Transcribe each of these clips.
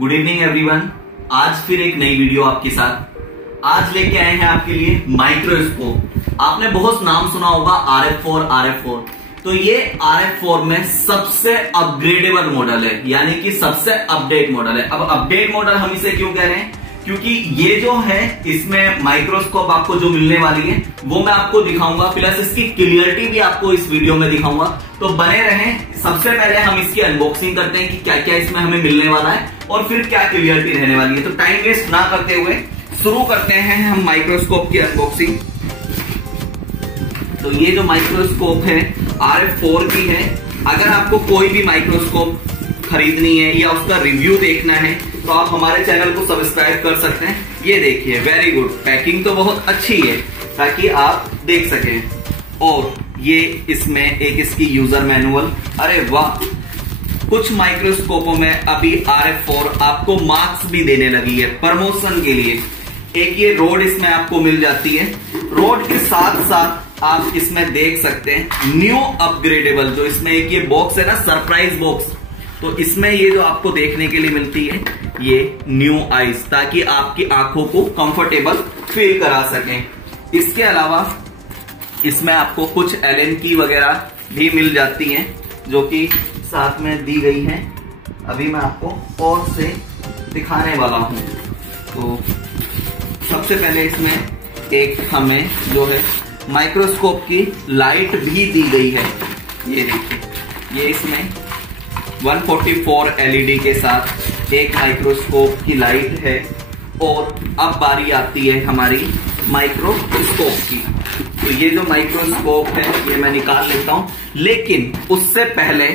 Good evening everyone. आज फिर एक नई वीडियो आपके साथ। आज लेके आए हैं आपके लिए माइक्रोस्कोप। आपने बहुत नाम सुना होगा RF4। तो ये RF4 में सबसे अपग्रेडेबल मॉडल है, यानी कि सबसे अपडेट मॉडल है। अब अपडेट मॉडल हम इसे क्यों कह रहे हैं? क्योंकि ये जो है इसमें माइक्रोस्कोप आपको जो मिलने वाली है वो मैं आपको दिखाऊंगा, प्लस इसकी क्लियरिटी भी आपको इस वीडियो में दिखाऊंगा। तो बने रहें। सबसे पहले हम इसकी अनबॉक्सिंग करते हैं कि क्या क्या इसमें हमें मिलने वाला है और फिर क्या क्लियरिटी रहने वाली है। तो टाइम वेस्ट ना करते हुए शुरू करते हैं हम माइक्रोस्कोप की अनबॉक्सिंग। तो ये जो माइक्रोस्कोप है RF4 की है। अगर आपको कोई भी माइक्रोस्कोप खरीदनी है या उसका रिव्यू देखना है तो आप हमारे चैनल को सब्सक्राइब कर सकते हैं। ये देखिए, वेरी गुड, पैकिंग तो बहुत अच्छी है ताकि आप देख सकें। और ये इसमें एक इसकी यूजर मैनुअल। अरे वाह, कुछ माइक्रोस्कोपों में अभी RF4 आपको मार्क्स भी देने लगी है प्रमोशन के लिए। एक ये रोड इसमें आपको मिल जाती है। रोड के साथ साथ आप इसमें देख सकते हैं न्यू अपग्रेडेबल, जो इसमें एक ये बॉक्स है ना, सरप्राइज बॉक्स। तो इसमें ये जो आपको देखने के लिए मिलती है ये न्यू आईज, ताकि आपकी आंखों को कंफर्टेबल फील करा सकें। इसके अलावा इसमें आपको कुछ एलन की वगैरह भी मिल जाती हैं जो कि साथ में दी गई हैं। अभी मैं आपको और से दिखाने वाला हूं। तो सबसे पहले इसमें एक हमें जो है माइक्रोस्कोप की लाइट भी दी गई है। ये देखिए, ये इसमें 144 LED के साथ एक माइक्रोस्कोप की लाइट है। और अब बारी आती है हमारी माइक्रोस्कोप की। तो ये जो माइक्रोस्कोप है ये मैं निकाल लेता हूं, लेकिन उससे पहले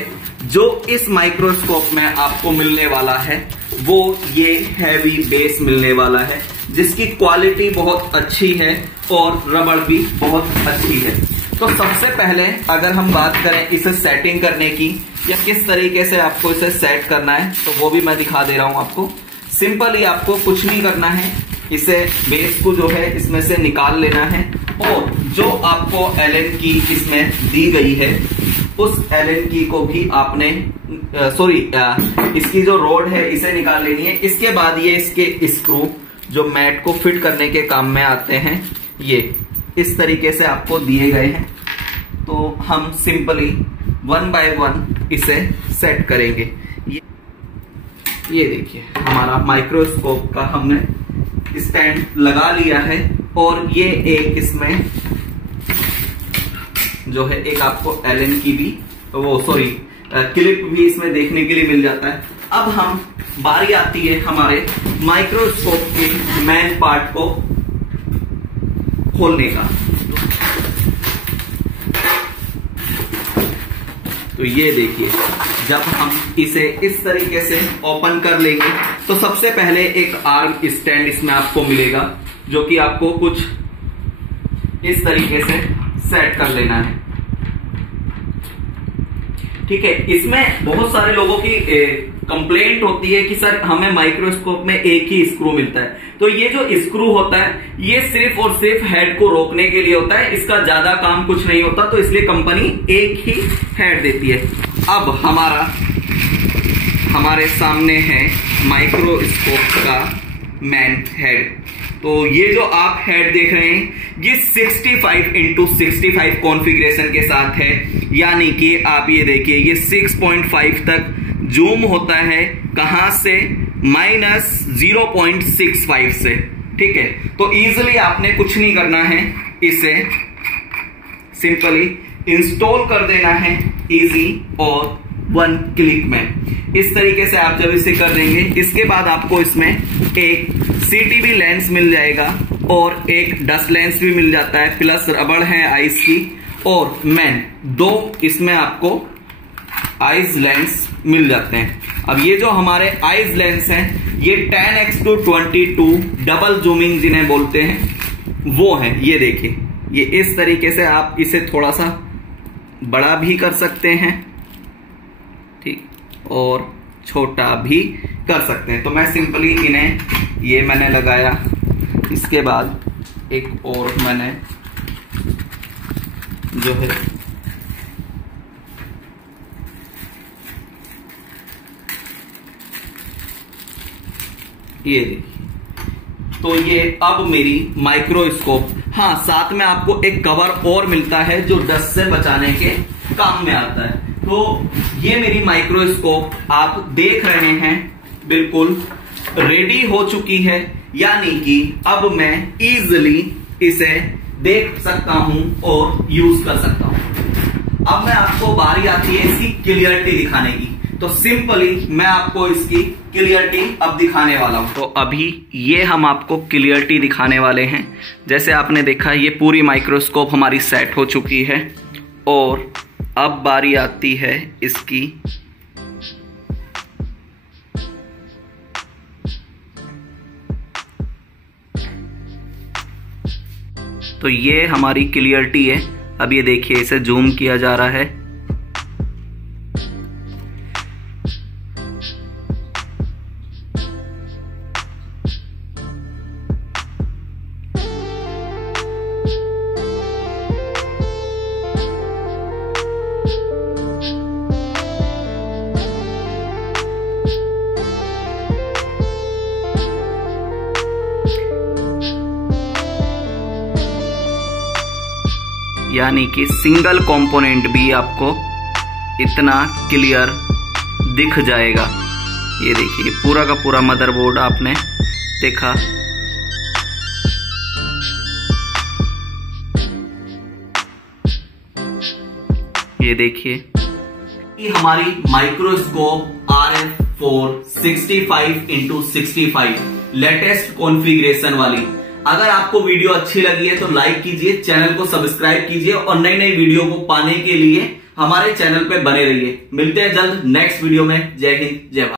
जो इस माइक्रोस्कोप में आपको मिलने वाला है वो ये हैवी बेस मिलने वाला है, जिसकी क्वालिटी बहुत अच्छी है और रबड़ भी बहुत अच्छी है। तो सबसे पहले अगर हम बात करें इसे सेटिंग करने की या किस तरीके से आपको इसे सेट करना है, तो वो भी मैं दिखा दे रहा हूं आपको। सिंपली आपको कुछ नहीं करना है, इसे बेस को जो है इसमें से निकाल लेना है और जो आपको एलन की इसमें दी गई है उस एलन की को भी आपने इसकी जो रोड है इसे निकाल लेनी है। इसके बाद ये इसके स्क्रू जो मैट को फिट करने के काम में आते हैं, ये इस तरीके से आपको दिए गए हैं। तो हम सिंपली 1 बाय 1 इसे सेट करेंगे। ये देखिए, हमारा माइक्रोस्कोप का हमने स्टैंड लगा लिया है और ये एक इसमें जो है एक आपको एलन की भी क्लिप भी इसमें देखने के लिए मिल जाता है। अब हम बारी आती है हमारे माइक्रोस्कोप के मेन पार्ट को खोलने का। तो ये देखिए, जब हम इसे इस तरीके से ओपन कर लेंगे तो सबसे पहले एक आर्म स्टैंड इसमें आपको मिलेगा, जो कि आपको कुछ इस तरीके से सेट कर लेना है। ठीक है। इसमें बहुत सारे लोगों की कंप्लेंट होती है कि सर हमें माइक्रोस्कोप में एक ही स्क्रू मिलता है। तो ये जो स्क्रू होता है ये सिर्फ और सिर्फ हेड को रोकने के लिए होता है, इसका ज्यादा काम कुछ नहीं होता। तो इसलिए कंपनी एक ही हेड देती है। अब हमारे सामने है माइक्रोस्कोप का मेन हेड। तो ये जो आप हेड देख रहे हैं ये 65x65 कॉन्फ़िगरेशन के साथ है, यानी कि आप ये देखिए ये 6.5 तक जूम होता है। कहां से? -0.65 से। ठीक है। तो इजीली आपने कुछ नहीं करना है, इसे सिंपली इंस्टॉल कर देना है इजी और 1 क्लिक में। इस तरीके से आप जब इसे कर देंगे, इसके बाद आपको इसमें एक CTV लेंस मिल जाएगा और एक डस्ट लेंस भी मिल जाता है, प्लस रबड़ है आइस की और मेन 2 इसमें आपको आइज लेंस मिल जाते हैं। अब ये जो हमारे आइज लेंस हैं ये 10x22 डबल जूमिंग जिन्हें बोलते हैं वो है। ये देखिए, ये इस तरीके से आप इसे थोड़ा सा बड़ा भी कर सकते हैं, ठीक, और छोटा भी कर सकते हैं। तो मैं सिंपली इन्हें ये मैंने लगाया, इसके बाद एक और मैंने जो है ये देखिए, तो ये अब मेरी माइक्रोस्कोप। हाँ, साथ में आपको एक कवर और मिलता है जो डस्ट से बचाने के काम में आता है। तो ये मेरी माइक्रोस्कोप आप देख रहे हैं बिल्कुल रेडी हो चुकी है, यानी कि अब मैं इजीली इसे देख सकता हूं और यूज कर सकता हूं। अब मैं आपको बारी आती है इसकी क्लियरिटी दिखाने की, तो सिंपली मैं आपको इसकी क्लियरिटी अब दिखाने वाला हूं। तो अभी ये हम आपको क्लियरिटी दिखाने वाले हैं। जैसे आपने देखा ये पूरी माइक्रोस्कोप हमारी सेट हो चुकी है और अब बारी आती है इसकी तो ये हमारी क्लियरिटी है। अब ये देखिए इसे जूम किया जा रहा है। यानी कि सिंगल कंपोनेंट भी आपको इतना क्लियर दिख जाएगा। ये देखिए पूरा का पूरा मदरबोर्ड आपने देखा। ये देखिए कि हमारी microscope RF4 65x65 latest configuration वाली। अगर आपको वीडियो अच्छी लगी है तो लाइक कीजिए, चैनल को सब्सक्राइब कीजिए और नई नई वीडियो को पाने के लिए हमारे चैनल पे बने रहिए। मिलते हैं जल्द नेक्स्ट वीडियो में। जय हिंद, जय भारत।